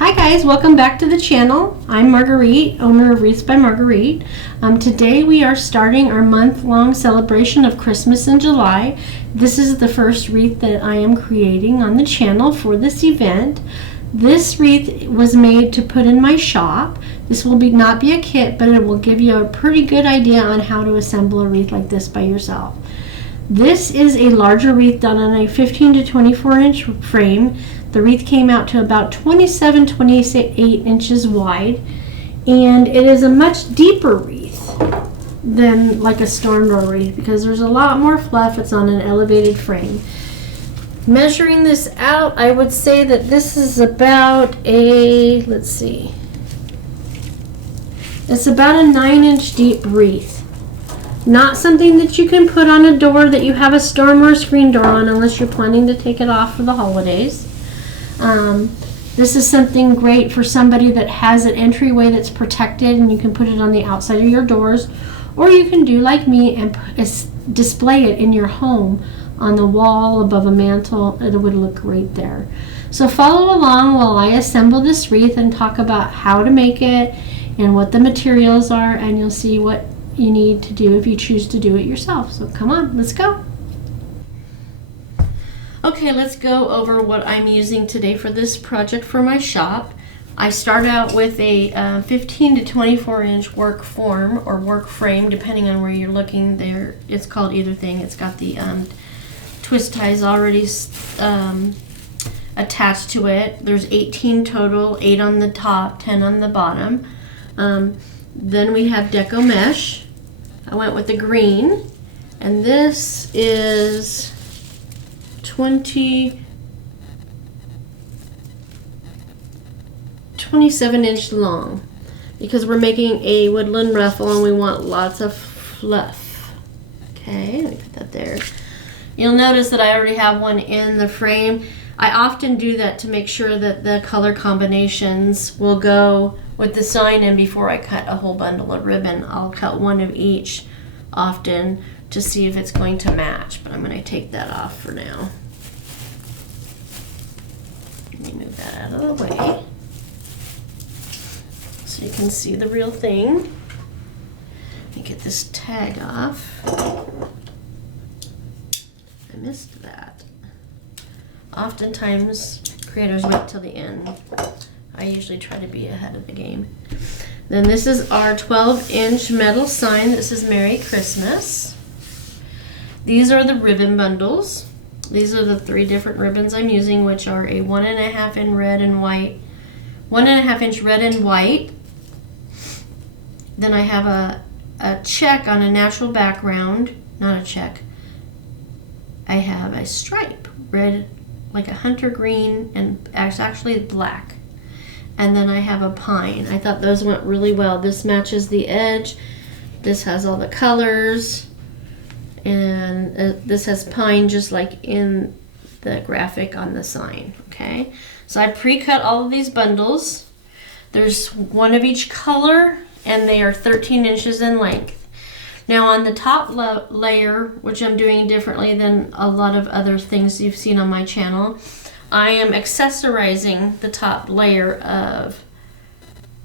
Hi guys, welcome back to the channel. I'm Marguerite, owner of Wreath by Marguerite. Today we are starting our month-long celebration of Christmas in July. This is the first wreath that I am creating on the channel for this event. This wreath was made to put in my shop. This will not be a kit, but it will give you a pretty good idea on how to assemble a wreath like this by yourself. This is a larger wreath done on a 15 to 24 inch frame. The wreath came out to about 27-28 inches wide, and it is a much deeper wreath than like a storm door wreath because there's a lot more fluff. It's on an elevated frame. Measuring this out, I would say that this is about a, it's about a 9-inch deep wreath. Not something that you can put on a door that you have a storm or a screen door on unless you're planning to take it off for the holidays. This is something great for somebody that has an entryway that's protected and you can put it on the outside of your doors, or you can do like me and display it in your home on the wall above a mantle. It would look great there. So follow along while I assemble this wreath and talk about how to make it and what the materials are, and you'll see what you need to do if you choose to do it yourself. So come on, let's go. Okay, let's go over what I'm using today for this project for my shop. I start out with a 15 to 24 inch work form or work frame, depending on where you're looking. There, it's called either thing. It's got the twist ties already attached to it. There's 18 total, 8 on the top, 10 on the bottom. Then we have deco mesh. I went with the green, and this is 27 inch long because we're making a woodland ruffle and we want lots of fluff. Okay, let me put that there. You'll notice that I already have one in the frame. I often do that to make sure that the color combinations will go with the sign, and before I cut a whole bundle of ribbon, I'll cut one of each often to see if it's going to match, but I'm going to take that off for now. Let me move that out of the way so you can see the real thing. Let me get this tag off. I missed that. Oftentimes creators wait till the end. I usually try to be ahead of the game. Then this is our 12-inch metal sign. This is Merry Christmas. These are the ribbon bundles. These are the 3 different ribbons I'm using, which are a 1.5 inch red and white, 1.5 inch red and white. Then I have a check on a natural background, not a check. I have a stripe, red, like a hunter green, and actually black. And then I have a pine. I thought those went really well. This matches the edge. This has all the colors. And this has pine just like in the graphic on the sign. Okay, so I pre-cut all of these bundles. There's one of each color, and they are 13 inches in length. Now on the top layer, which I'm doing differently than a lot of other things you've seen on my channel, I am accessorizing the top layer of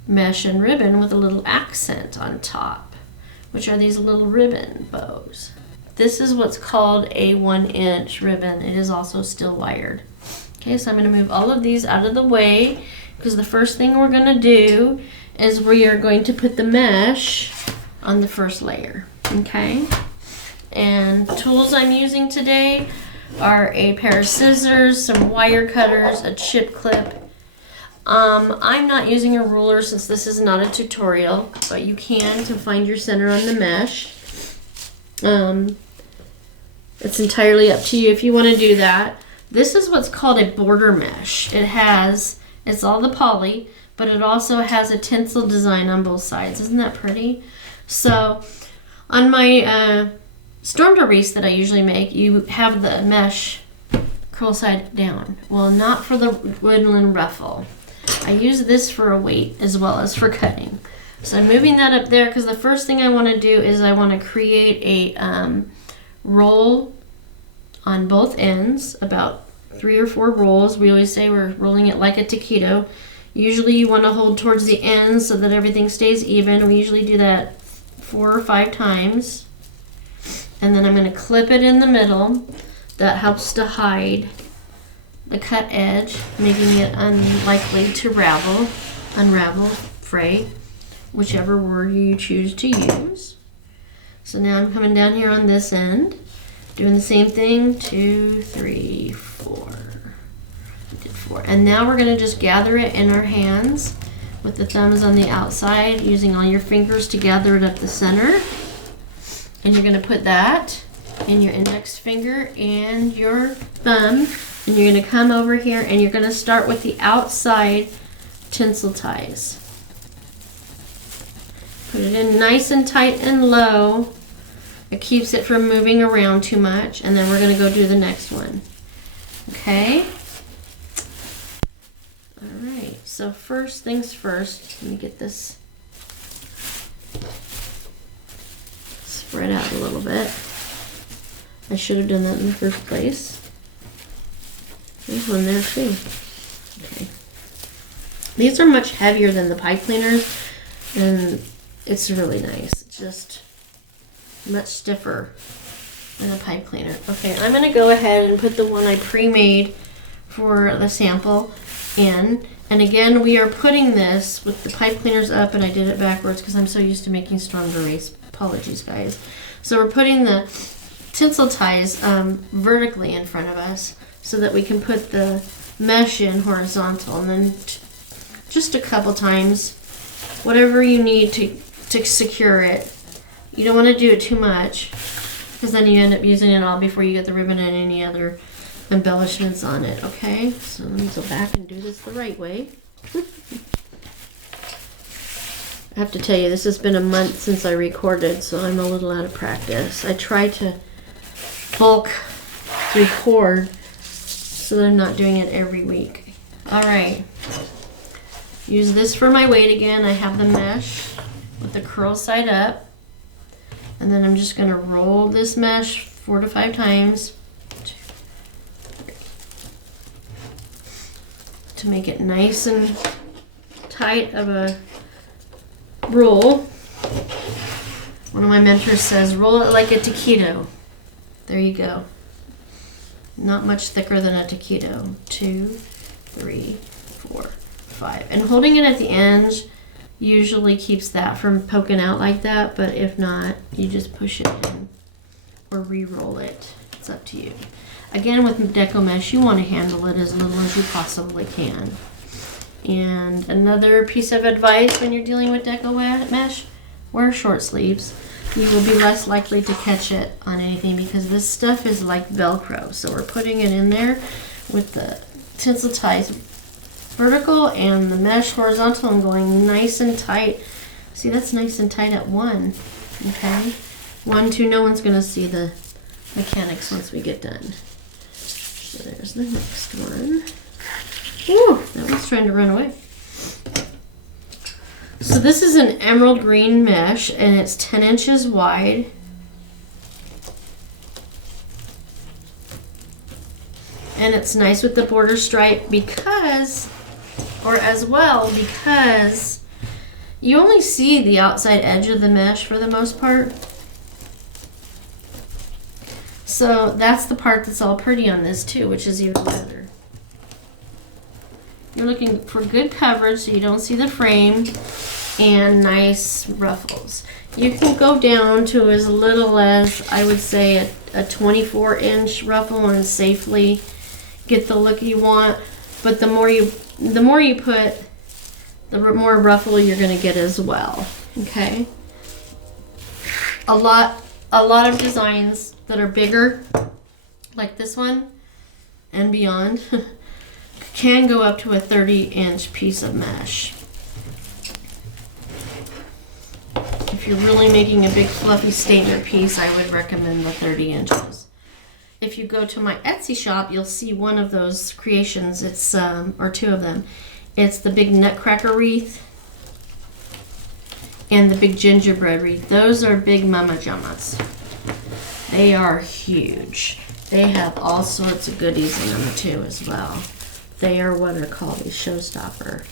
mesh and ribbon with a little accent on top, which are these little ribbon bows. This is what's called a 1-inch ribbon. It is also still wired. Okay, so I'm going to move all of these out of the way because the first thing we're going to do is we are going to put the mesh on the first layer. Okay, and tools I'm using today are a pair of scissors, some wire cutters, a chip clip. I'm not using a ruler since this is not a tutorial, but you can to find your center on the mesh. It's entirely up to you if you want to do that. This is what's called a border mesh. It's all the poly, but it also has a tinsel design on both sides. Isn't that pretty? So on my storm door wreaths that I usually make, you have the mesh curl side down. Well, not for the woodland ruffle. I use this for a weight as well as for cutting. So I'm moving that up there because the first thing I want to do is I want to create a roll on both ends, about 3 or 4 rolls. We always say we're rolling it like a taquito. Usually you want to hold towards the end so that everything stays even. We usually do that 4 or 5 times. And then I'm going to clip it in the middle. That helps to hide the cut edge, making it unlikely to unravel, fray, whichever word you choose to use. So now I'm coming down here on this end, doing the same thing, 2, 3, 4. I did 4. And now we're going to just gather it in our hands with the thumbs on the outside, using all your fingers to gather it up the center. And you're going to put that in your index finger and your thumb. And you're going to come over here and you're going to start with the outside tinsel ties. Put it in nice and tight and low. It keeps it from moving around too much. And then we're going to go do the next one. Okay? Alright, so first things first. Let me get this spread out a little bit. I should have done that in the first place. There's one there too. Okay. These are much heavier than the pipe cleaners, and it's really nice. It's just much stiffer than a pipe cleaner. Okay, I'm going to go ahead and put the one I pre-made for the sample in. And again, we are putting this with the pipe cleaners up, and I did it backwards because I'm so used to making stronger race. Apologies, guys. So we're putting the tinsel ties vertically in front of us so that we can put the mesh in horizontal, and then just a couple times, whatever you need to secure it. You don't want to do it too much because then you end up using it all before you get the ribbon and any other embellishments on it. Okay, so let me go back and do this the right way. I have to tell you, this has been a month since I recorded, so I'm a little out of practice. I try to bulk record so that I'm not doing it every week. All right, use this for my weight again. I have the mesh with the curl side up, and then I'm just going to roll this mesh 4 to 5 times to make it nice and tight of a roll. One of my mentors says, roll it like a taquito. There you go. Not much thicker than a taquito. 2, 3, 4, 5. And holding it at the ends usually keeps that from poking out like that, but if not, you just push it in or re-roll it. It's up to you. Again, with deco mesh, you want to handle it as little as you possibly can. And another piece of advice when you're dealing with deco mesh, wear short sleeves. You will be less likely to catch it on anything because this stuff is like Velcro. So we're putting it in there with the tinsel ties vertical and the mesh horizontal and going nice and tight. See, that's nice and tight at 1. Okay? 1, 2, no one's going to see the mechanics once we get done. So there's the next one. Ooh, that one's trying to run away. So this is an emerald green mesh, and it's 10 inches wide. And it's nice with the border stripe because you only see the outside edge of the mesh for the most part. So that's the part that's all pretty on this too, which is even better. You're looking for good coverage so you don't see the frame and nice ruffles. You can go down to as little as, I would say, a 24-inch ruffle and safely get the look you want. But the more you put, the more ruffle you're going to get as well. Okay. A lot of designs that are bigger, like this one and beyond, can go up to a 30-inch piece of mesh. If you're really making a big fluffy statement piece, I would recommend the 30 inches. If you go to my Etsy shop, you'll see one of those creations. It's or 2 of them. It's the big nutcracker wreath and the big gingerbread wreath. Those are big mama jammas. They are huge. They have all sorts of goodies in them too as well. They are what are called a showstopper.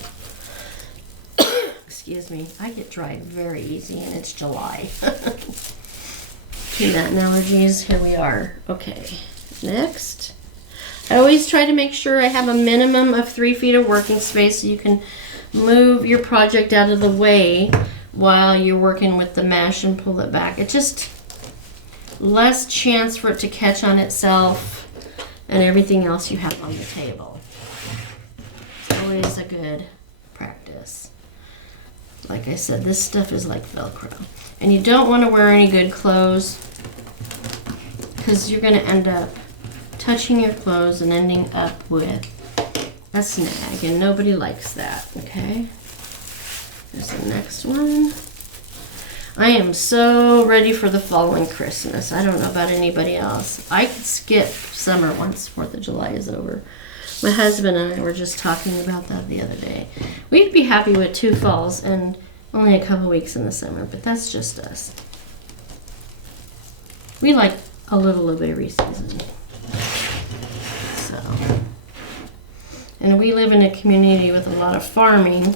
Excuse me. I get dry very easy, and it's July. Peanut allergies. Here we are. Okay. Next. I always try to make sure I have a minimum of 3 feet of working space so you can move your project out of the way while you're working with the mesh and pull it back. It's just less chance for it to catch on itself and everything else you have on the table. It's always a good practice. Like I said, this stuff is like Velcro. And you don't want to wear any good clothes because you're going to end up touching your clothes and ending up with a snag, and nobody likes that, okay? There's the next one. I am so ready for the fall and Christmas. I don't know about anybody else. I could skip summer once 4th of July is over. My husband and I were just talking about that the other day. We'd be happy with 2 falls and only a couple weeks in the summer, but that's just us. We like a little of every season. So, and we live in a community with a lot of farming.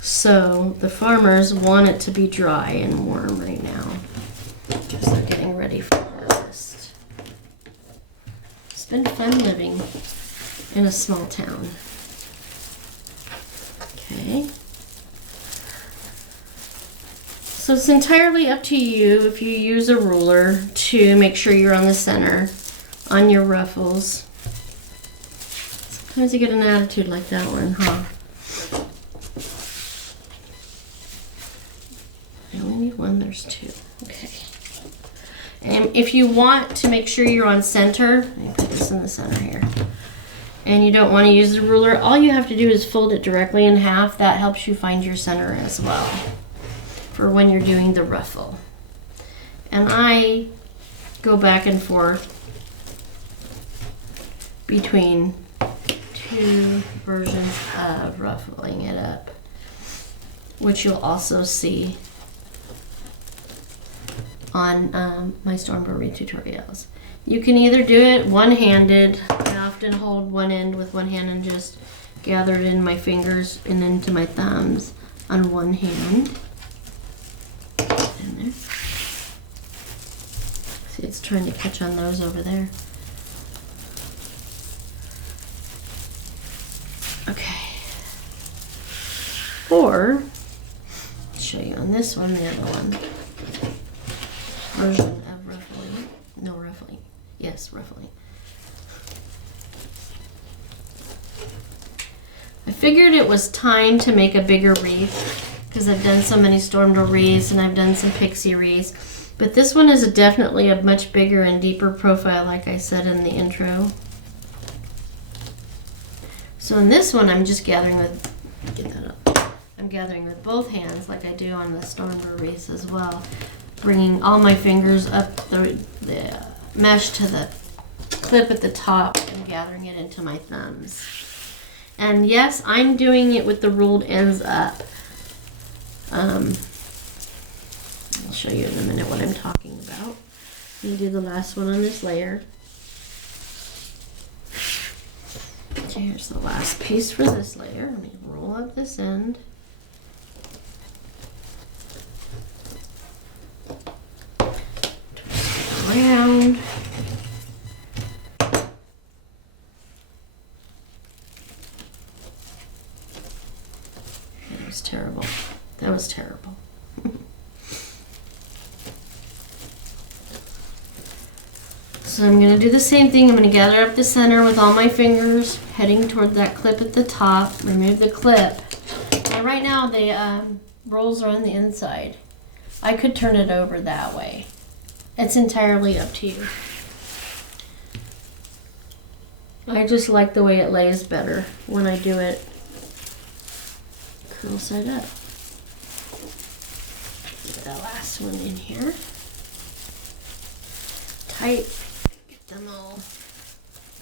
So the farmers want it to be dry and warm right now because they're getting ready for harvest. It's been fun living in a small town. Okay. So it's entirely up to you if you use a ruler to make sure you're on the center on your ruffles. Sometimes you get an attitude like that one, huh? I only need 1, there's 2. Okay. And if you want to make sure you're on center, let me put this in the center here, and you don't want to use the ruler, all you have to do is fold it directly in half. That helps you find your center as well for when you're doing the ruffle. And I go back and forth between 2 versions of ruffling it up, which you'll also see on my Stormbrew Wreath tutorials. You can either do it one-handed. I often hold one end with one hand and just gather it in my fingers and into my thumbs on one hand. In there. See, it's trying to catch on those over there. Okay. Or, I'll show you on this one, the other one. Version of ruffling. No, ruffling. Yes, ruffling. I figured it was time to make a bigger wreath because I've done so many Stormbrew wreaths and I've done some pixie wreaths. But this one is definitely a much bigger and deeper profile, like I said in the intro. So in this one, I'm just gathering with, get that up. I'm gathering with both hands like I do on the Stormbrew wreaths as well. Bringing all my fingers up the mesh to the clip at the top and gathering it into my thumbs. And yes, I'm doing it with the ruled ends up. I'll show you in a minute what I'm talking about. I'm going to do the last one on this layer. Okay, here's the last piece for this layer. Let me roll up this end. Twist it around. That was terrible. That was terrible. So I'm going to do the same thing. I'm going to gather up the center with all my fingers, heading toward that clip at the top. Remove the clip. And right now the rolls are on the inside. I could turn it over that way. It's entirely up to you. I just like the way it lays better when I do it curl side up. Get that last one in here. Tight. Get them all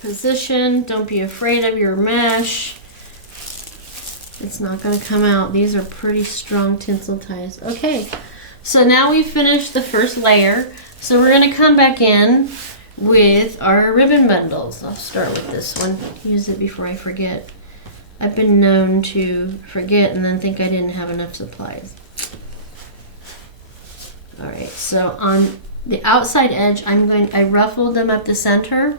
positioned. Don't be afraid of your mesh. It's not going to come out. These are pretty strong tinsel ties. Okay, so now we've finished the first layer. So we're going to come back in with our ribbon bundles. I'll start with this one. Use it before I forget. I've been known to forget and then think I didn't have enough supplies. All right, so on the outside edge, I ruffled them up the center,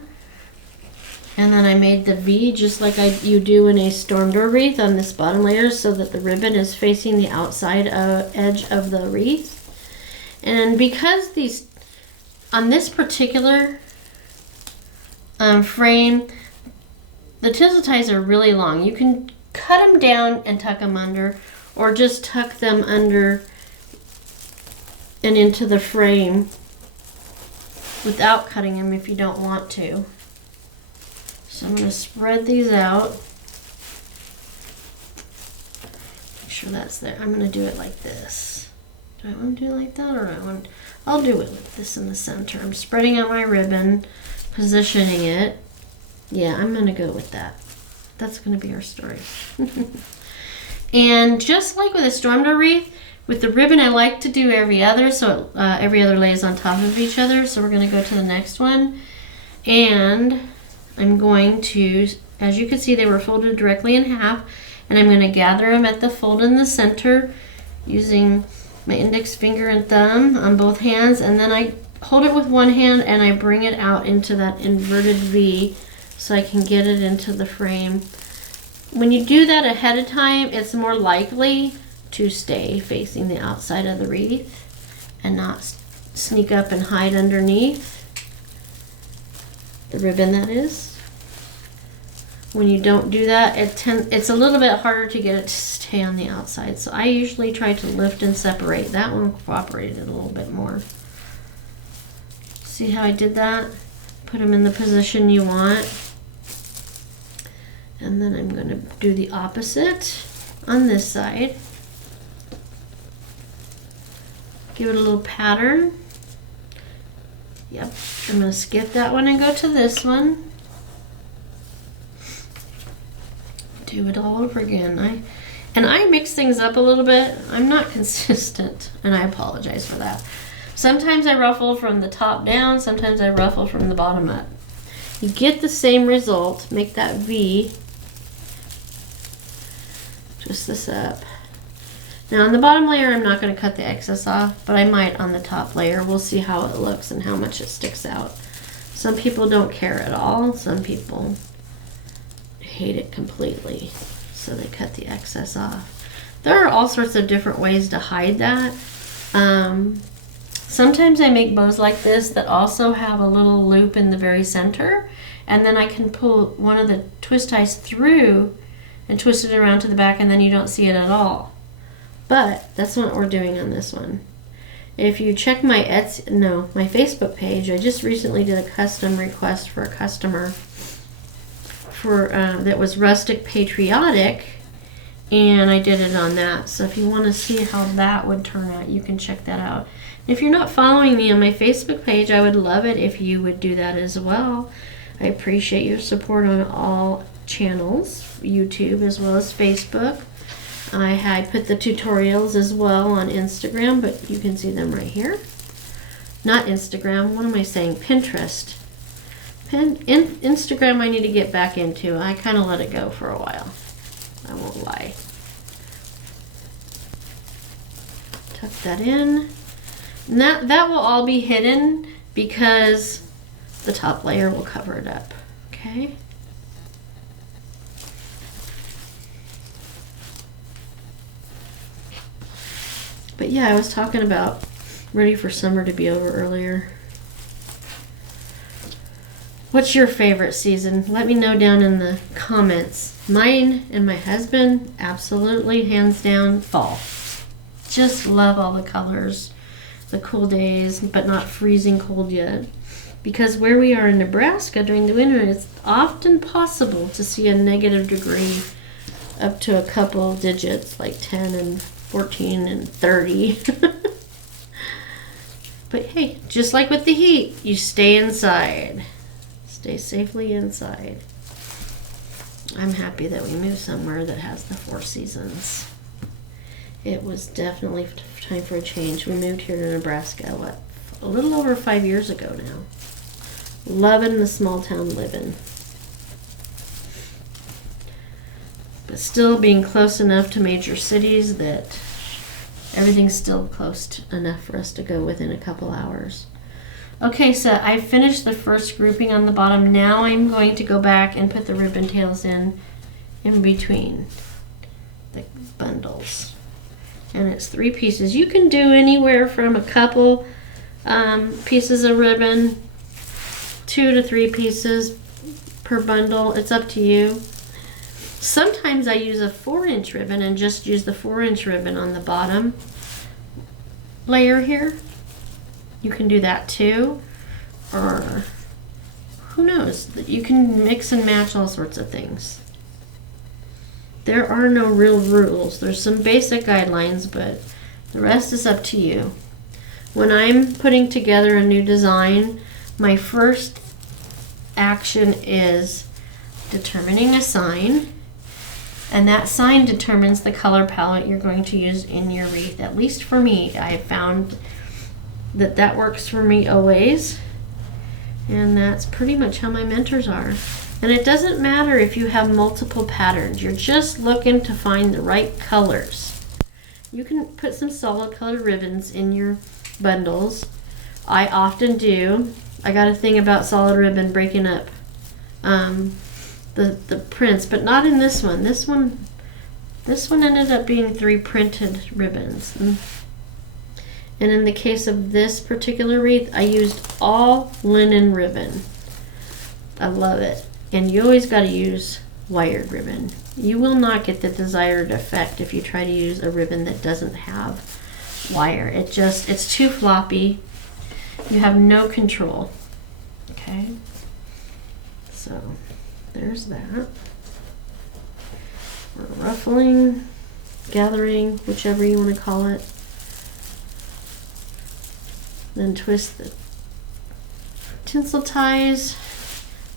and then I made the V just like you do in a storm door wreath on this bottom layer, so that the ribbon is facing the outside edge of the wreath. And because on this particular frame, the tinsel ties are really long. You can cut them down and tuck them under, or just tuck them under and into the frame without cutting them if you don't want to. So I'm going to spread these out. Make sure that's there. I'm going to do it like this. Do I want to do it like that, or I'll do it like this in the center. I'm spreading out my ribbon, positioning it. Yeah, I'm going to go with that. That's going to be our story. And just like with a storm door wreath, with the ribbon I like to do every other, so every other lays on top of each other. So we're going to go to the next one. And I'm going to, as you can see, they were folded directly in half. And I'm going to gather them at the fold in the center using my index finger and thumb on both hands. And then I hold it with one hand and I bring it out into that inverted V so I can get it into the frame. When you do that ahead of time, it's more likely to stay facing the outside of the wreath and not sneak up and hide underneath the ribbon, that is. When you don't do that, it's a little bit harder to get it to stay on the outside. So I usually try to lift and separate. That one cooperated a little bit more. See how I did that? Put them in the position you want. And then I'm going to do the opposite on this side. Give it a little pattern. Yep, I'm going to skip that one and go to this one. Do it all over again. I mix things up a little bit. I'm not consistent, and I apologize for that. Sometimes I ruffle from the top down, sometimes I ruffle from the bottom up. You get the same result. Make that V. Twist this up. Now on the bottom layer, I'm not going to cut the excess off, but I might on the top layer. We'll see how it looks and how much it sticks out. Some people don't care at all. Some people hate it completely, so they cut the excess off. There are all sorts of different ways to hide that. Sometimes I make bows like this that also have a little loop in the very center, and then I can pull one of the twist ties through and twist it around to the back, and then you don't see it at all. But that's what we're doing on this one. If you check my my Facebook page, I just recently did a custom request for a customer for that was rustic patriotic, and I did it on that. So if you want to see how that would turn out, you can check that out. If you're not following me on my Facebook page, I would love it if you would do that as well. I appreciate your support on all channels, YouTube as well as Facebook. I put the tutorials as well on Instagram, but you can see them right here. Not Instagram, what am I saying? Pinterest. Instagram I need to get back into. I kind of let it go for a while. I won't lie. Tuck that in. And that will all be hidden because the top layer will cover it up. Okay? But yeah, I was talking about ready for summer to be over earlier. What's your favorite season? Let me know down in the comments. Mine and my husband, absolutely, hands down, fall. Just love all the colors, the cool days, but not freezing cold yet. Because where we are in Nebraska during the winter, it's often possible to see a negative degree up to a couple digits, like 10 and 14 and 30. But hey, just like with the heat, you stay inside. Stay safely inside. I'm happy that we moved somewhere that has the 4 seasons. It was definitely time for a change. We moved here to Nebraska, a little over 5 years ago now. Loving the small town living. but still being close enough to major cities that everything's still close enough for us to go within a couple hours. Okay, so I finished the first grouping on the bottom. Now I'm going to go back and put the ribbon tails in between the bundles. And it's 3 pieces. You can do anywhere from a couple pieces of ribbon, 2 to 3 pieces per bundle. It's up to you. Sometimes I use a 4-inch ribbon and just use the 4-inch ribbon on the bottom layer here. You can do that too, or who knows, you can mix and match all sorts of things. There are no real rules. There's some basic guidelines, but the rest is up to you. When I'm putting together a new design, my first action is determining a sign, and that sign determines the color palette you're going to use in your wreath. At least for me, I found that works for me always, and that's pretty much how my mentors are. And it doesn't matter if you have multiple patterns, you're just looking to find the right colors. You can put some solid colored ribbons in your bundles. I often do. I got a thing about solid ribbon breaking up the prints, but not in this one. This one ended up being 3 printed ribbons. And in the case of this particular wreath, I used all linen ribbon. I love it. And you always got to use wired ribbon. You will not get the desired effect if you try to use a ribbon that doesn't have wire. It's too floppy. You have no control. Okay? So, there's that. We're ruffling, gathering, whichever you want to call it. Then twist the tinsel ties.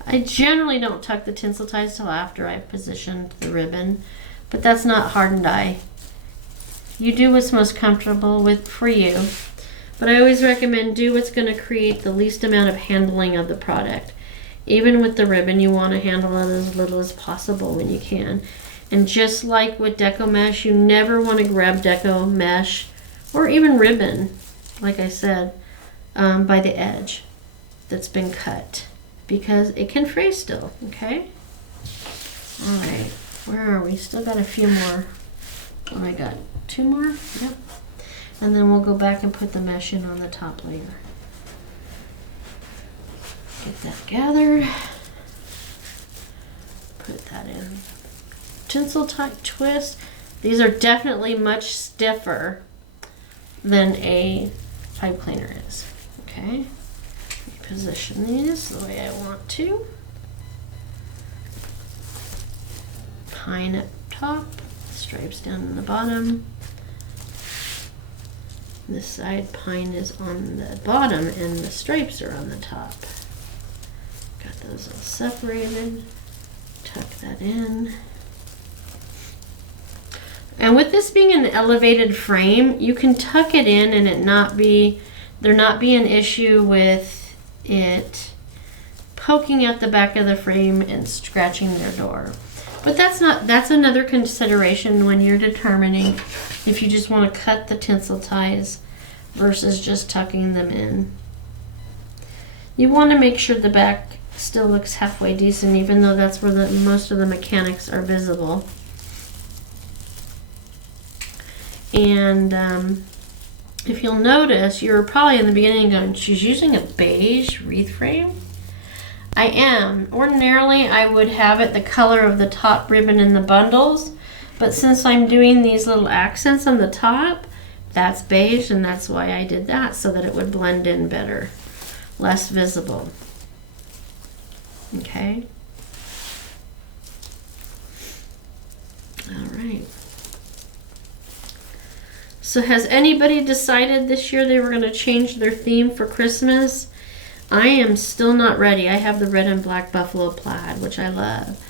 I generally don't tuck the tinsel ties till after I've positioned the ribbon, but that's not hard and die. You do what's most comfortable for you, but I always recommend do what's going to create the least amount of handling of the product. Even with the ribbon, you want to handle it as little as possible when you can. And just like with deco mesh, you never want to grab deco mesh or even ribbon, like I said, by the edge that's been cut, because it can fray still. Okay? All right, where are we? Still got a few more. Oh, I got 2 more? Yep. And then we'll go back and put the mesh in on the top layer. Get that gathered. Put that in. Tinsel tie twist. These are definitely much stiffer than a pipe cleaner is. Okay, position these the way I want to. Pine up top, stripes down in the bottom. This side pine is on the bottom and the stripes are on the top. Got those all separated. Tuck that in. And with this being an elevated frame, you can tuck it in and there not be an issue with it poking out the back of the frame and scratching their door. But that's another consideration when you're determining if you just want to cut the tinsel ties versus just tucking them in. You want to make sure the back still looks halfway decent, even though that's where most of the mechanics are visible. And if you'll notice, you were probably in the beginning going, she's using a beige wreath frame? I am. Ordinarily, I would have it the color of the top ribbon in the bundles, but since I'm doing these little accents on the top, that's beige, and that's why I did that, so that it would blend in better, less visible. Okay? All right. So has anybody decided this year they were going to change their theme for Christmas? I am still not ready. I have the red and black buffalo plaid, which I love.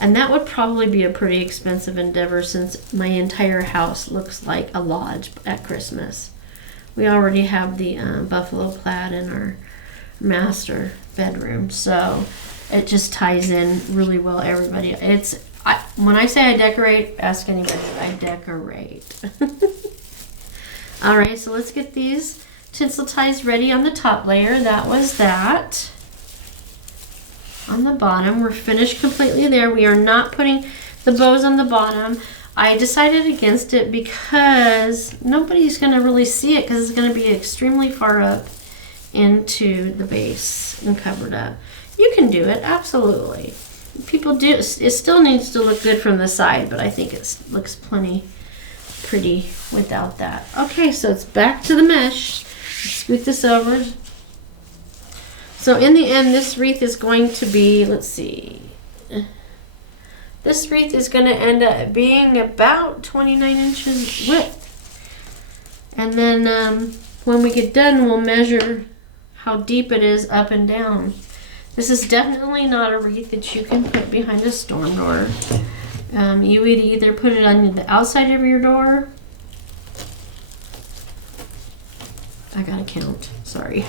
And that would probably be a pretty expensive endeavor since my entire house looks like a lodge at Christmas. We already have the buffalo plaid in our master bedroom, so it just ties in really well, everybody. When I say I decorate, ask anybody. I decorate. All right, so let's get these tinsel ties ready on the top layer. That was that. On the bottom, we're finished completely there. We are not putting the bows on the bottom. I decided against it because nobody's going to really see it because it's going to be extremely far up into the base and covered up. You can do it, absolutely. People do. It still needs to look good from the side, but I think it looks plenty pretty without that. Okay, so it's back to the mesh. Scoot this over. So in the end, this wreath is going to be, let's see. This wreath is going to end up being about 29 inches width. And then when we get done, we'll measure how deep it is up and down. This is definitely not a wreath that you can put behind a storm door. You would either put it on the outside of your door. I gotta count, sorry.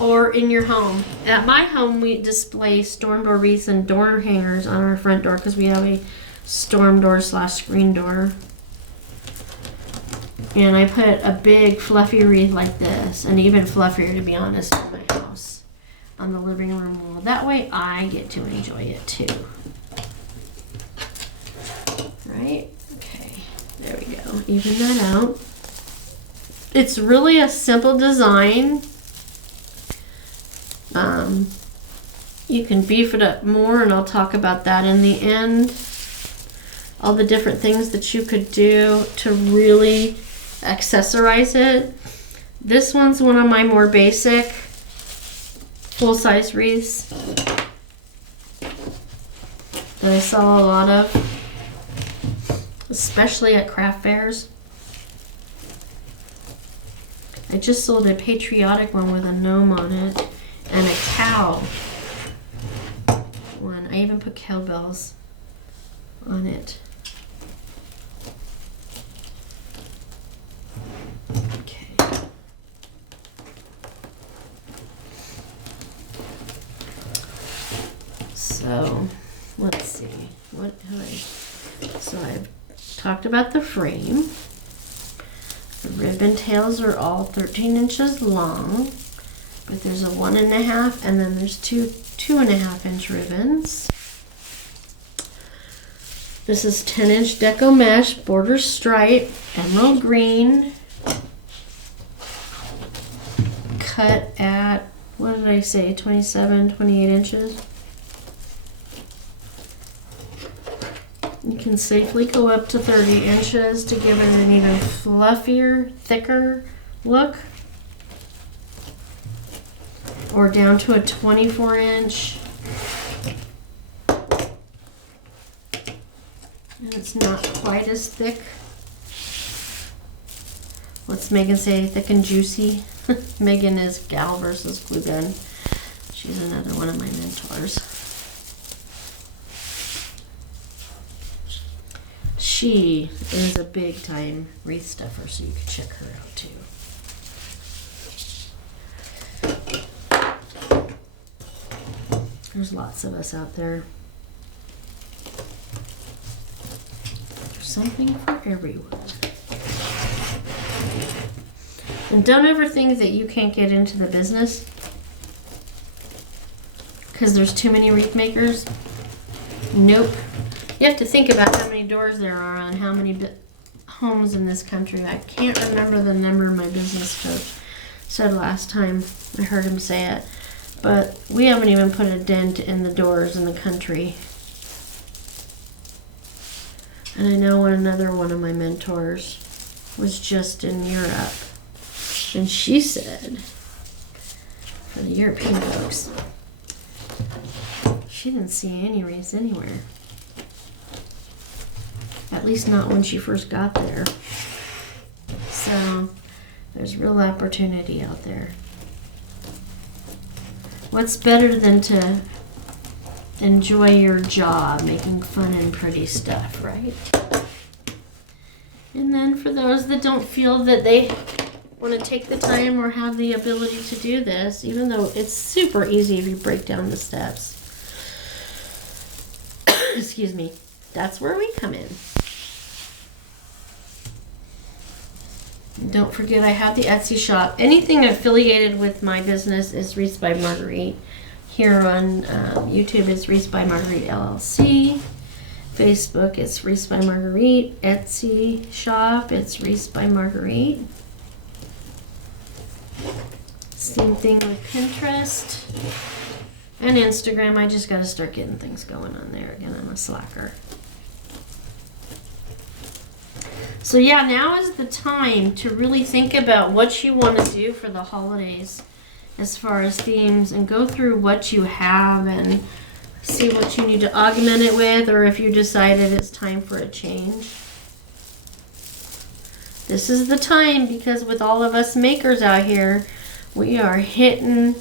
Or in your home. At my home, we display storm door wreaths and door hangers on our front door because we have a storm door / screen door. And I put a big fluffy wreath like this, and even fluffier to be honest, in my house on the living room wall. That way I get to enjoy it too. Right? Okay, there we go. Even that out. It's really a simple design. You can beef it up more, and I'll talk about that in the end. All the different things that you could do to really accessorize it. This one's one of my more basic full-size wreaths that I sell a lot of, especially at craft fairs. I just sold a patriotic one with a gnome on it and a cow one. I even put cowbells on it. Okay. So let's see. What have I? So I've talked about the frame. The ribbon tails are all 13 inches long, but there's a 1.5 and then there's two 2.5 inch ribbons. This is 10-inch deco mesh, border stripe, emerald green, cut at, what did I say, 27, 28 inches. You can safely go up to 30 inches to give it an even fluffier, thicker look. Or down to a 24 inch. And it's not quite as thick. What's Megan say? Thick and juicy. Megan is Gal versus Glue Gun. She's another one of my mentors. She is a big time wreath stuffer, so you can check her out too. There's lots of us out there. There's something for everyone. And don't ever think that you can't get into the business because there's too many wreath makers. Nope. You have to think about how many doors there are on how many homes in this country. I can't remember the number my business coach said last time I heard him say it. But we haven't even put a dent in the doors in the country. And I know another one of my mentors was just in Europe. And she said, for the European folks, she didn't see any wreaths anywhere. At least not when she first got there. So there's real opportunity out there. What's better than to enjoy your job, making fun and pretty stuff, right? And then for those that don't feel that they want to take the time or have the ability to do this, even though it's super easy if you break down the steps, excuse me, that's where we come in. Don't forget I have the Etsy shop. Anything affiliated with my business is Wreath by Marguerite. Here on YouTube is Wreath by Marguerite LLC. Facebook it's Wreath by Marguerite. Etsy shop it's Wreath by Marguerite. Same thing with Pinterest and Instagram. I just got to start getting things going on there again. I'm a slacker. So yeah, now is the time to really think about what you want to do for the holidays as far as themes, and go through what you have and see what you need to augment it with, or if you decided it's time for a change. This is the time, because with all of us makers out here, we are hitting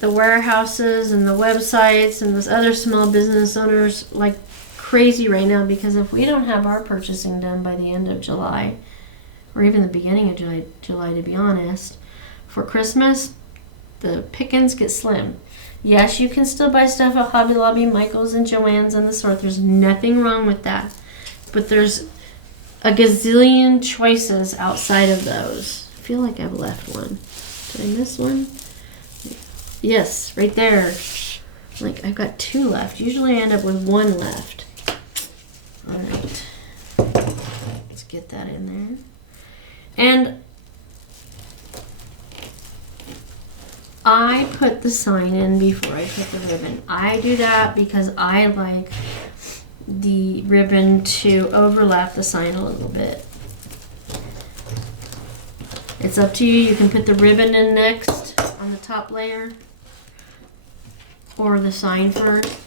the warehouses and the websites and those other small business owners like crazy right now, because if we don't have our purchasing done by the end of July, or even the beginning of July to be honest, for Christmas, the pickings get slim. Yes, you can still buy stuff at Hobby Lobby, Michael's, and Joann's and the sort. There's nothing wrong with that. But there's a gazillion choices outside of those. I feel like I've left one. Did I miss one? Yes, right there. Like, I've got 2 left. Usually I end up with 1 left. Alright. Let's get that in there. And I put the sign in before I put the ribbon. I do that because I like the ribbon to overlap the sign a little bit. It's up to you. You can put the ribbon in next on the top layer, or the sign first.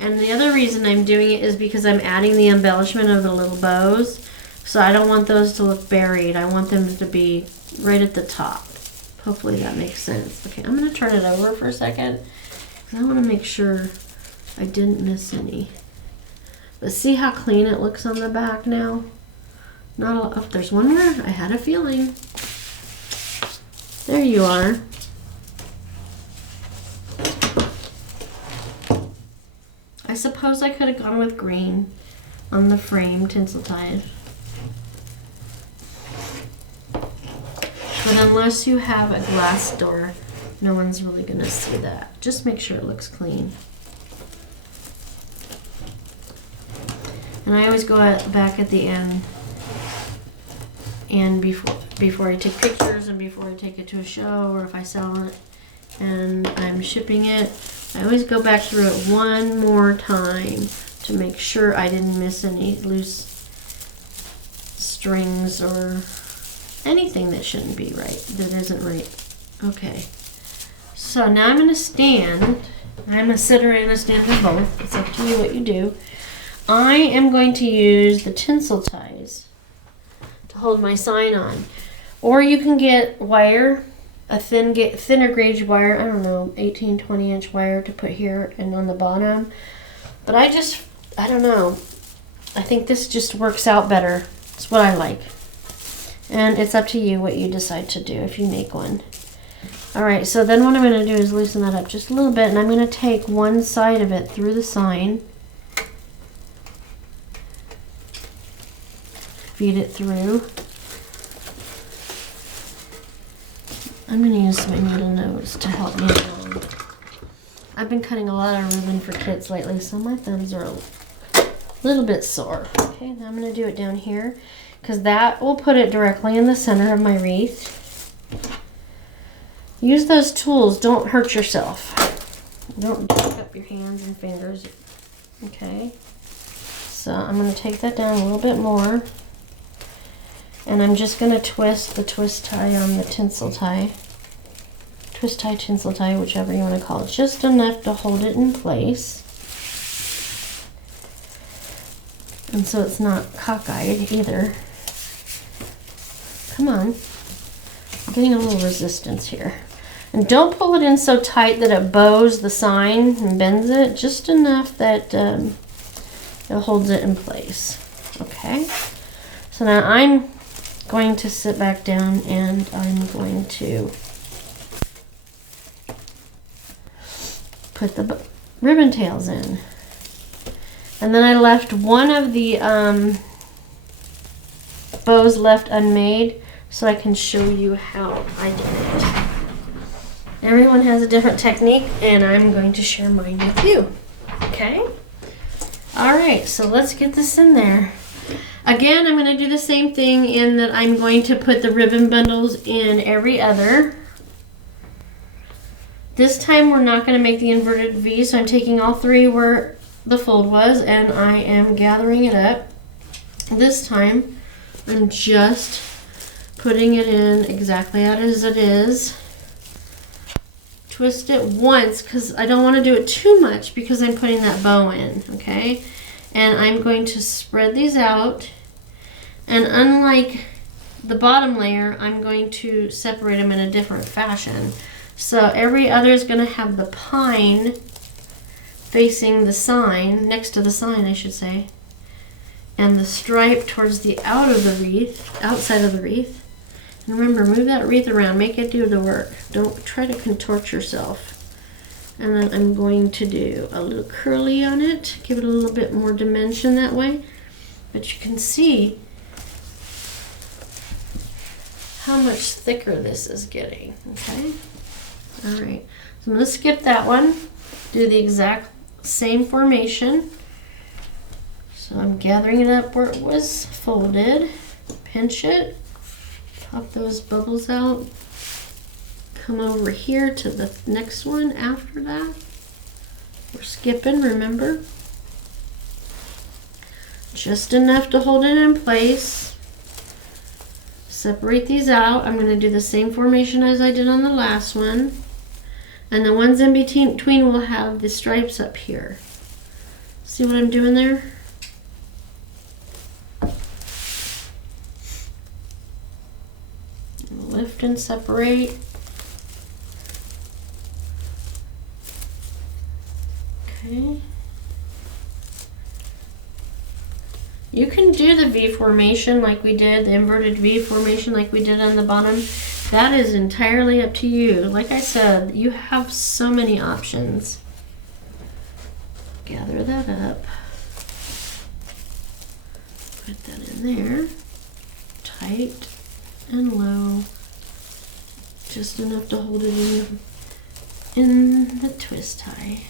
And the other reason I'm doing it is because I'm adding the embellishment of the little bows. So I don't want those to look buried. I want them to be right at the top. Hopefully that makes sense. Okay, I'm going to turn it over for a second, because I want to make sure I didn't miss any. But see how clean it looks on the back now? Not a, oh, there's one more. I had a feeling. There you are. I suppose I could have gone with green on the frame, tinsel tied. But unless you have a glass door, no one's really going to see that. Just make sure it looks clean. And I always go back at the end, and before I take pictures and before I take it to a show, or if I sell it and I'm shipping it, I always go back through it one more time to make sure I didn't miss any loose strings or anything that shouldn't be right, that isn't right. Okay, so now I'm going to stand. I'm a sitter and a stand or both. It's up to you what you do. I am going to use the tinsel ties to hold my sign on. Or you can get wire, a thinner gauge wire, I don't know, 18, 20 inch wire to put here and on the bottom. But I don't know. I think this just works out better. It's what I like. And it's up to you what you decide to do if you make one. Alright, so then what I'm going to do is loosen that up just a little bit, and I'm going to take one side of it through the sign. Feed it through. I'm going to use my needle nose to help me along. I've been cutting a lot of ribbon for kits lately, so my thumbs are a little bit sore. Okay, now I'm going to do it down here, because that will put it directly in the center of my wreath. Use those tools. Don't hurt yourself. Don't jack up your hands and fingers. Okay, so I'm going to take that down a little bit more. And I'm just going to twist the twist tie on the tinsel tie. Twist tie, tinsel tie, whichever you want to call it. Just enough to hold it in place. And so it's not cockeyed either. Come on. I'm getting a little resistance here. And don't pull it in so tight that it bows the sign and bends it. Just enough that it holds it in place. Okay. So now I'm going to sit back down and I'm going to put the ribbon tails in. And then I left one of the bows left unmade so I can show you how I did it. Everyone has a different technique, and I'm going to share mine with you. Okay? All right, so let's get this in there. Again, I'm going to do the same thing in that I'm going to put the ribbon bundles in every other. This time we're not going to make the inverted V, so I'm taking all three where the fold was, and I am gathering it up. This time I'm just putting it in exactly as it is. Twist it once because I don't want to do it too much because I'm putting that bow in, okay? And I'm going to spread these out, and unlike the bottom layer, I'm going to separate them in a different fashion. So every other is going to have the pine facing the sign, next to the sign I should say, and the stripe towards the outside of the wreath. And remember, move that wreath around, make it do the work. Don't try to contort yourself. And then I'm going to do a little curly on it, give it a little bit more dimension that way. But you can see how much thicker this is getting, okay? All right, so I'm gonna skip that one, do the exact same formation. So I'm gathering it up where it was folded, pinch it, pop those bubbles out, come over here to the next one after that. We're skipping, remember? Just enough to hold it in place. Separate these out. I'm going to do the same formation as I did on the last one. And the ones in between will have the stripes up here. See what I'm doing there? Lift and separate. Okay. You can do the V formation like we did, the inverted V formation like we did on the bottom. That is entirely up to you. Like I said, you have so many options. Gather that up. Put that in there. Tight and low. Just enough to hold it in the twist tie.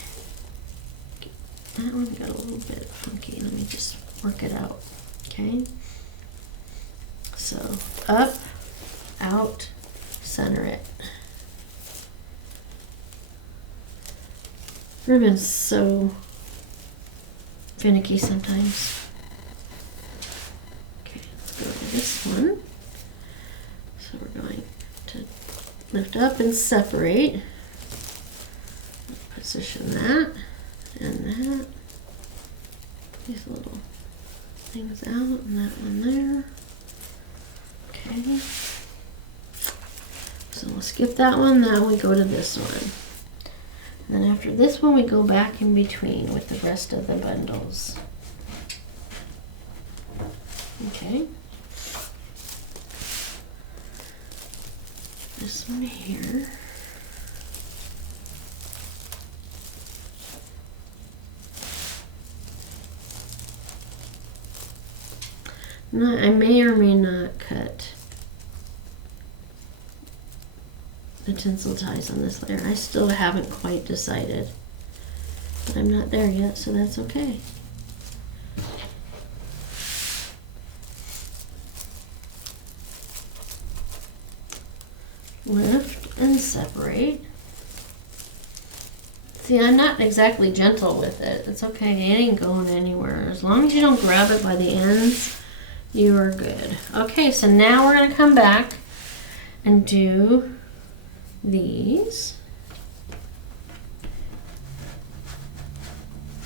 That one got a little bit funky. Let me just work it out. Okay. So up, out, center it. Ribbon's so finicky sometimes. Okay, let's go to this one. So we're going to lift up and separate. Position that and that. These little things out, and that one there. Okay. So we'll skip that one. Now we go to this one. And then after this one, we go back in between with the rest of the bundles. Okay. This one here. Now, I may or may not cut the tinsel ties on this layer. I still haven't quite decided, but I'm not there yet, so that's okay. Lift and separate. See, I'm not exactly gentle with it. It's okay, it ain't going anywhere. As long as you don't grab it by the ends, you are good. Okay, so now we're going to come back and do these.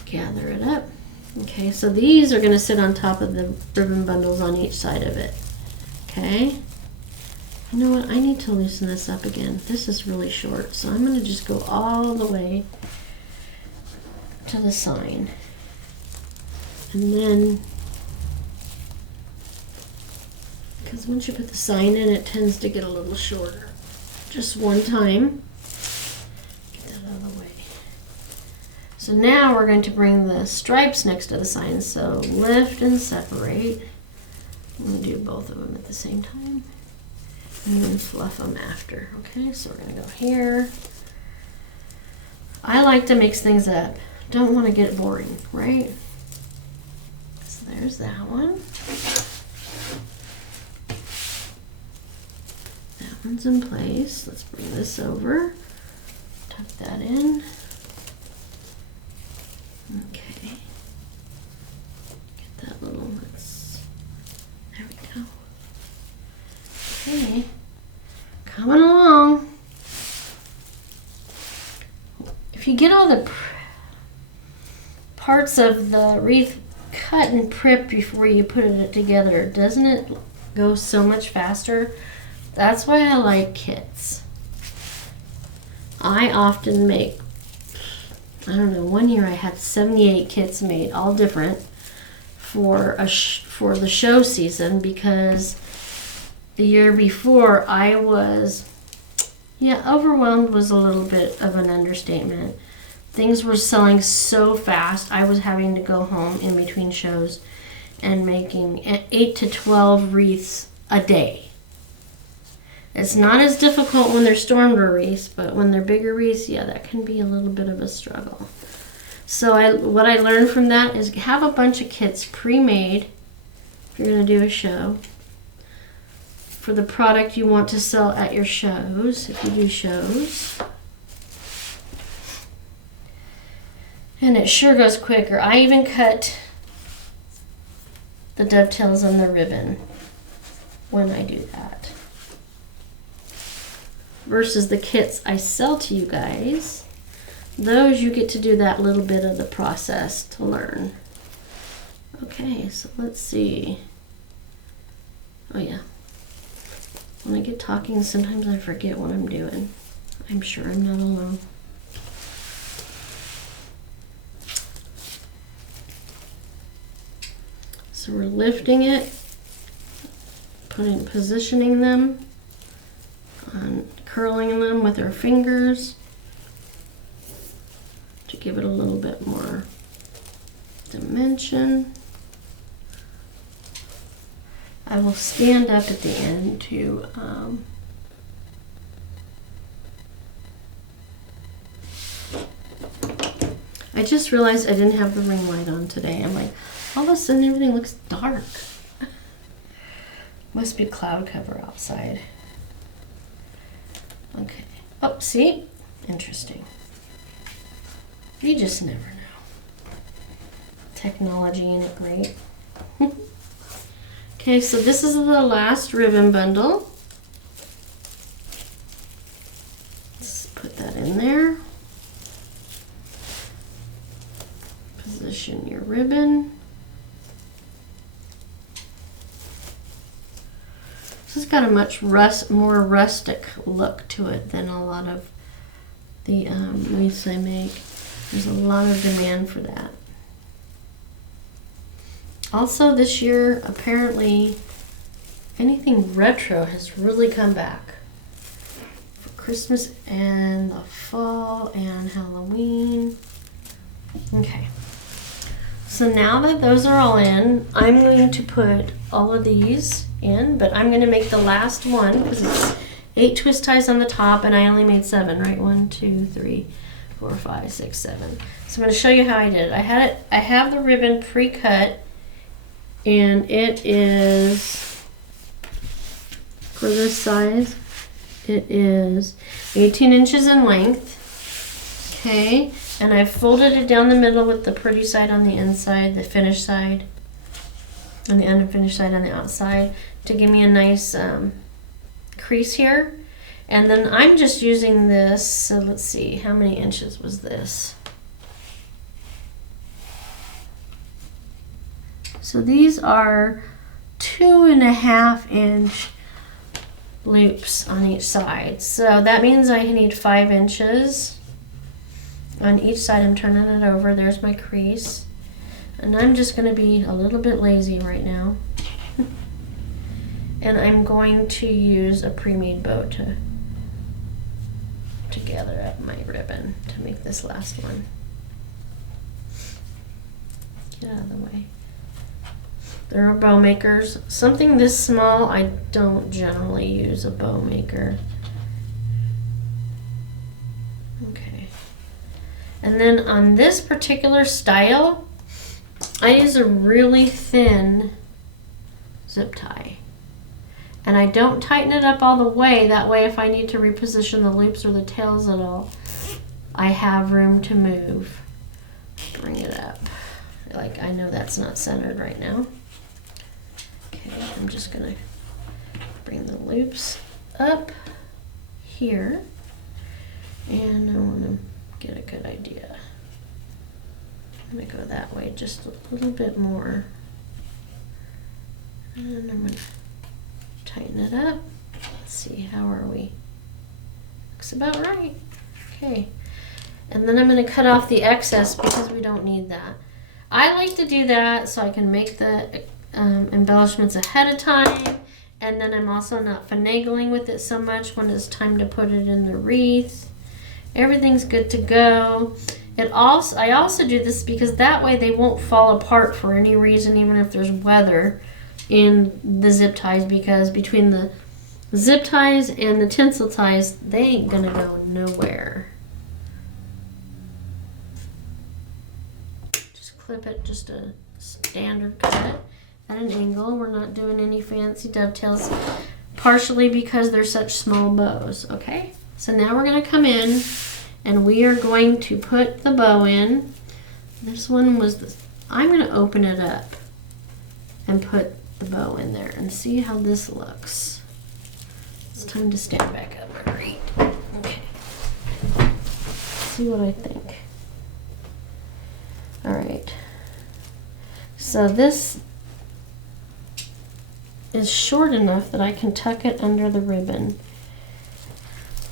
Gather it up. Okay, so these are going to sit on top of the ribbon bundles on each side of it. Okay. You know what? I need to loosen this up again. This is really short, so I'm going to just go all the way to the sign. And then, because once you put the sign in, it tends to get a little shorter. Just one time. Get that out of the way. So now we're going to bring the stripes next to the sign. So lift and separate. I'm going to do both of them at the same time. And then fluff them after. Okay, so we're going to go here. I like to mix things up. Don't want to get boring, right? So there's that one. That one's in place. Let's bring this over. Tuck that in. Okay. Get that little, there we go. Okay. Coming along. If you get all the parts of the wreath cut and prepped before you put it together, doesn't it go so much faster? That's why I like kits. I often make, I don't know, one year I had 78 kits made, all different, for for the show season, because the year before I was, overwhelmed was a little bit of an understatement. Things were selling so fast, I was having to go home in between shows and making 8 to 12 wreaths a day. It's not as difficult when they're stormdoor wreaths, but when they're bigger wreaths, that can be a little bit of a struggle. So what I learned from that is have a bunch of kits pre-made if you're going to do a show for the product you want to sell at your shows, if you do shows. And it sure goes quicker. I even cut the dovetails on the ribbon when I do that. Versus the kits I sell to you guys, those you get to do that little bit of the process to learn. Okay, so let's see. Oh yeah. When I get talking, sometimes I forget what I'm doing. I'm sure I'm not alone. So we're lifting it, positioning them, curling them with our fingers to give it a little bit more dimension. I will stand up at the end to I just realized I didn't have the ring light on today. I'm like, all of a sudden everything looks dark. Must be cloud cover outside. Okay. Oh, see? Interesting. You just never know. Technology, ain't it great? Okay, so this is the last ribbon bundle. Let's put that in there. Position your ribbon. This has got a much more rustic look to it than a lot of the wreaths I make. There's a lot of demand for that. Also this year, apparently, anything retro has really come back. For Christmas and the fall and Halloween. Okay. So now that those are all in, I'm going to put all of these in, but I'm going to make the last one because it's 8 twist ties on the top and I only made 7, right? 1, 2, 3, 4, 5, 6, 7. So I'm going to show you how I did it. I have the ribbon pre-cut, and it is, for this size, it is 18 inches in length. Okay, and I've folded it down the middle with the pretty side on the inside, the finished side, and the unfinished side on the outside to give me a nice crease here. And then I'm just using this, so let's see, how many inches was this? So these are 2.5 inch loops on each side. So that means I need 5 inches on each side. I'm turning it over. There's my crease. And I'm just going to be a little bit lazy right now. And I'm going to use a pre-made bow to gather up my ribbon to make this last one. Get out of the way. There are bow makers. Something this small, I don't generally use a bow maker. Okay. And then on this particular style, I use a really thin zip tie. And I don't tighten it up all the way. That way if I need to reposition the loops or the tails at all, I have room to move. Bring it up. Like, I know that's not centered right now. Okay, I'm just gonna bring the loops up here. And I wanna get a good idea. I'm gonna go that way just a little bit more. And I'm gonna tighten it up. Let's see, how are we? Looks about right. Okay. And then I'm going to cut off the excess because we don't need that. I like to do that so I can make the embellishments ahead of time. And then I'm also not finagling with it so much when it's time to put it in the wreath. Everything's good to go. I also do this because that way they won't fall apart for any reason, even if there's weather in the zip ties, because between the zip ties and the tinsel ties, they ain't gonna go nowhere. Just clip it, just a standard cut at an angle. We're not doing any fancy dovetails, partially because they're such small bows. Okay, so now we're gonna come in and we are going to put the bow in. This one was I'm gonna open it up and put the bow in there and see how this looks. It's time to stand back up, Marguerite. Okay. See what I think. All right. So this is short enough that I can tuck it under the ribbon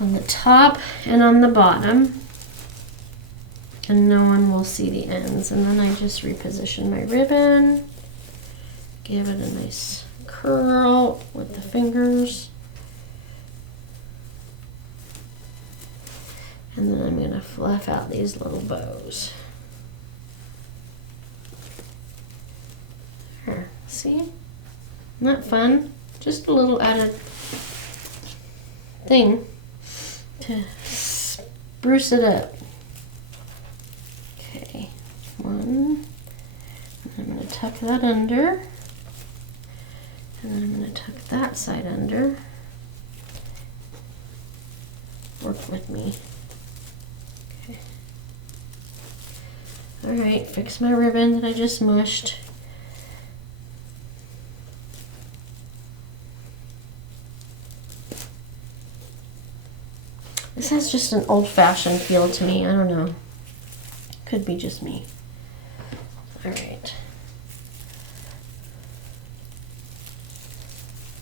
on the top and on the bottom, and no one will see the ends. And then I just reposition my ribbon. Give it a nice curl with the fingers. And then I'm going to fluff out these little bows. There, see? Isn't that fun? Just a little added thing to spruce it up. Okay, one. I'm going to tuck that under. And then I'm going to tuck that side under. Work with me. Okay. All right, fix my ribbon that I just mushed. This has just an old-fashioned feel to me. I don't know. Could be just me. All right.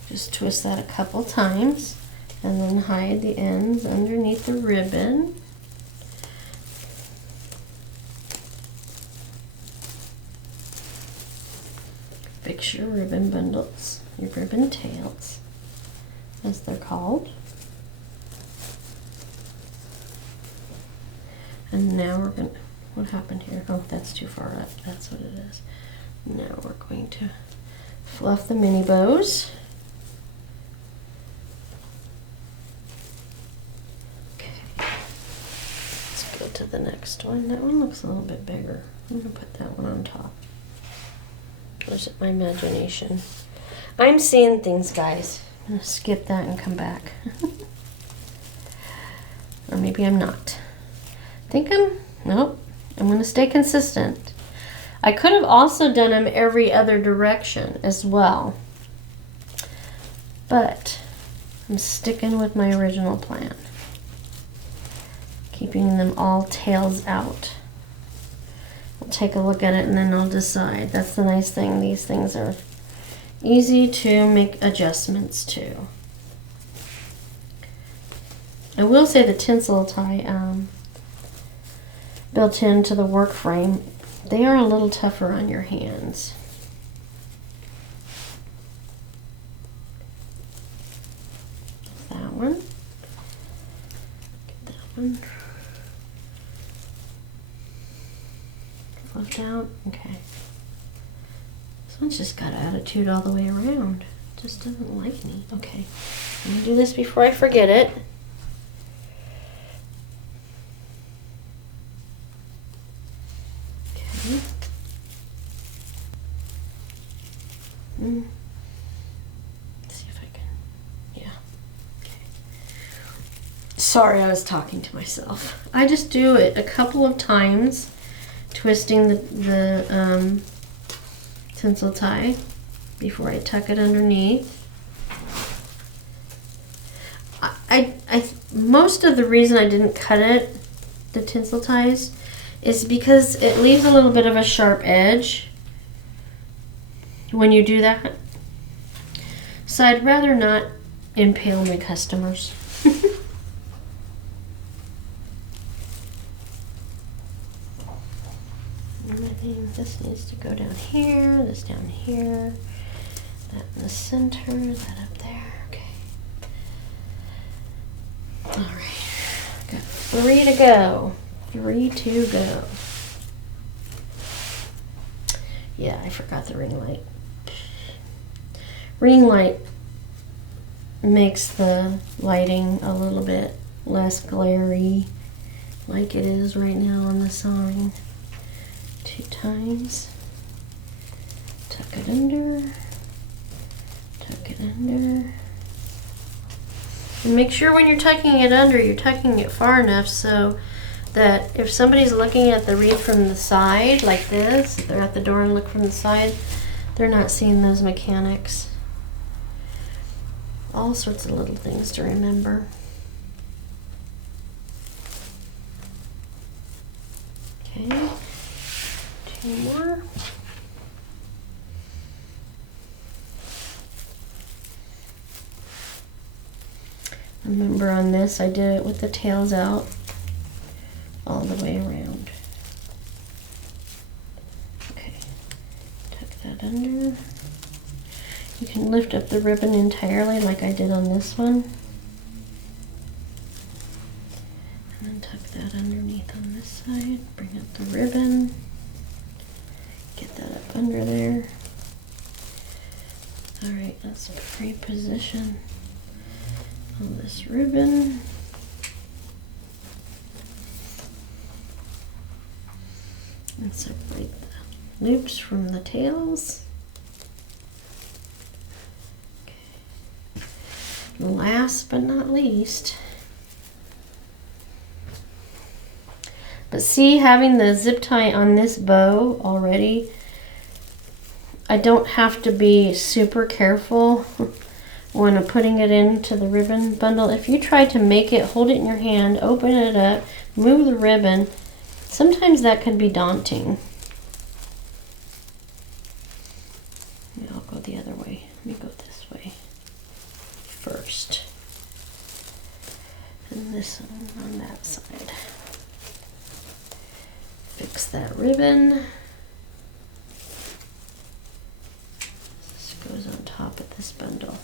Just twist that a couple times and then hide the ends underneath the ribbon. Fix your ribbon bundles, your ribbon tails, as they're called. And now we're going to, what happened here? Oh, that's too far up. That's what it is. Now we're going to fluff the mini bows. To the next one. That one looks a little bit bigger. I'm going to put that one on top. Where's my imagination? I'm seeing things, guys. I'm going to skip that and come back. Or maybe I'm not. Nope. I'm going to stay consistent. I could have also done them every other direction as well. But I'm sticking with my original plan. Keeping them all tails out. I'll take a look at it and then I'll decide. That's the nice thing. These things are easy to make adjustments to. I will say the tinsel tie built into the work frame, they are a little tougher on your hands. That one. Get that one. Fluffed out. Okay. This one's just got attitude all the way around. Just doesn't like me. Okay, I'm gonna do this before I forget it. Okay. Let's see if I can. Yeah. Okay. Sorry, I was talking to myself. I just do it a couple of times, twisting the tinsel tie before I tuck it underneath. I most of the reason I didn't cut it, the tinsel ties, is because it leaves a little bit of a sharp edge when you do that. So I'd rather not impale my customers. This needs to go down here, this down here, that in the center, that up there. Okay. All right. Got 3 to go. 3 to go. Yeah, I forgot the ring light. Ring light makes the lighting a little bit less glary, like it is right now on the sign. 2 times. Tuck it under. Tuck it under. And make sure when you're tucking it under, you're tucking it far enough so that if somebody's looking at the wreath from the side, like this, if they're at the door and look from the side, they're not seeing those mechanics. All sorts of little things to remember. Okay. 2 more. Remember on this, I did it with the tails out all the way around. Okay, tuck that under. You can lift up the ribbon entirely like I did on this one. And then tuck that underneath on this side. Bring up the ribbon. Get that up under there. All right, let's reposition on this ribbon. And separate the loops from the tails. Okay. Last but not least, but see, having the zip tie on this bow already, I don't have to be super careful when I'm putting it into the ribbon bundle. If you try to make it, hold it in your hand, open it up, move the ribbon, sometimes that can be daunting. I'll go the other way. Let me go this way first. And this one on that side. Fix that ribbon. This goes on top of this bundle.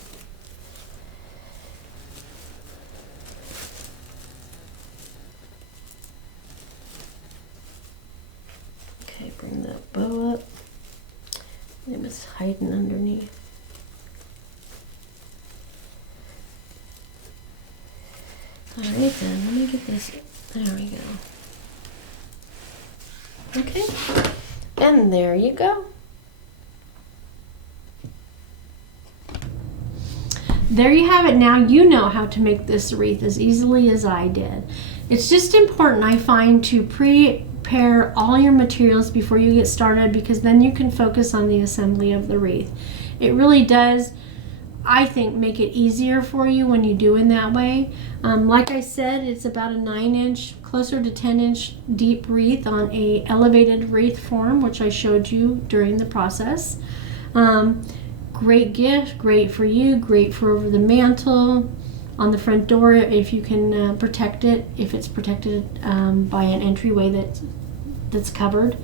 Okay, bring that bow up. It was hiding underneath. All right then, let me get this. There we go. Okay, and there you go. There you have it. Now you know how to make this wreath as easily as I did. It's just important, I find, to prepare all your materials before you get started, because then you can focus on the assembly of the wreath. It really does, I think, make it easier for you when you do in that way. Like I said, it's about a 9-inch, closer to 10-inch deep wreath on a elevated wreath form, which I showed you during the process. Great gift, great for you, great for over the mantle, on the front door if you can protect it, if it's protected by an entryway that's covered.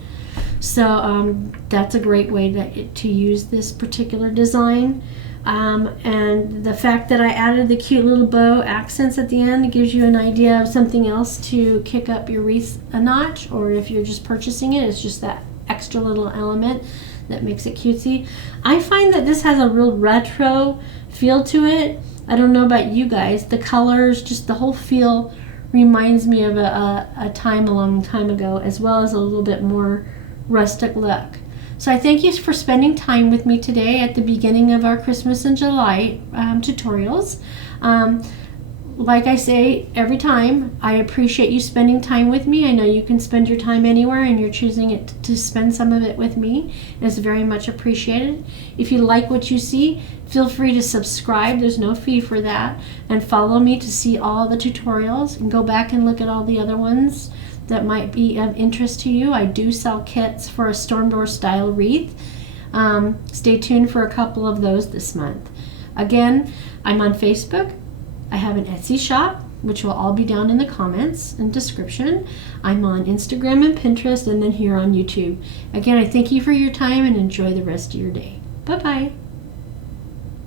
So that's a great way to use this particular design. And the fact that I added the cute little bow accents at the end gives you an idea of something else to kick up your wreath a notch, or if you're just purchasing it, it's just that extra little element that makes it cutesy. I find that this has a real retro feel to it. I don't know about you guys. The colors, just the whole feel reminds me of a time a long time ago, as well as a little bit more rustic look. So I thank you for spending time with me today at the beginning of our Christmas in July tutorials. Like I say every time, I appreciate you spending time with me. I know you can spend your time anywhere, and you're choosing it to spend some of it with me. It's very much appreciated. If you like what you see, feel free to subscribe. There's no fee for that. And follow me to see all the tutorials, and go back and look at all the other ones that might be of interest to you. I do sell kits for a storm door style wreath. Stay tuned for a couple of those this month. Again, I'm on Facebook. I have an Etsy shop, which will all be down in the comments and description. I'm on Instagram and Pinterest, and then here on YouTube. Again, I thank you for your time, and enjoy the rest of your day. Bye-bye.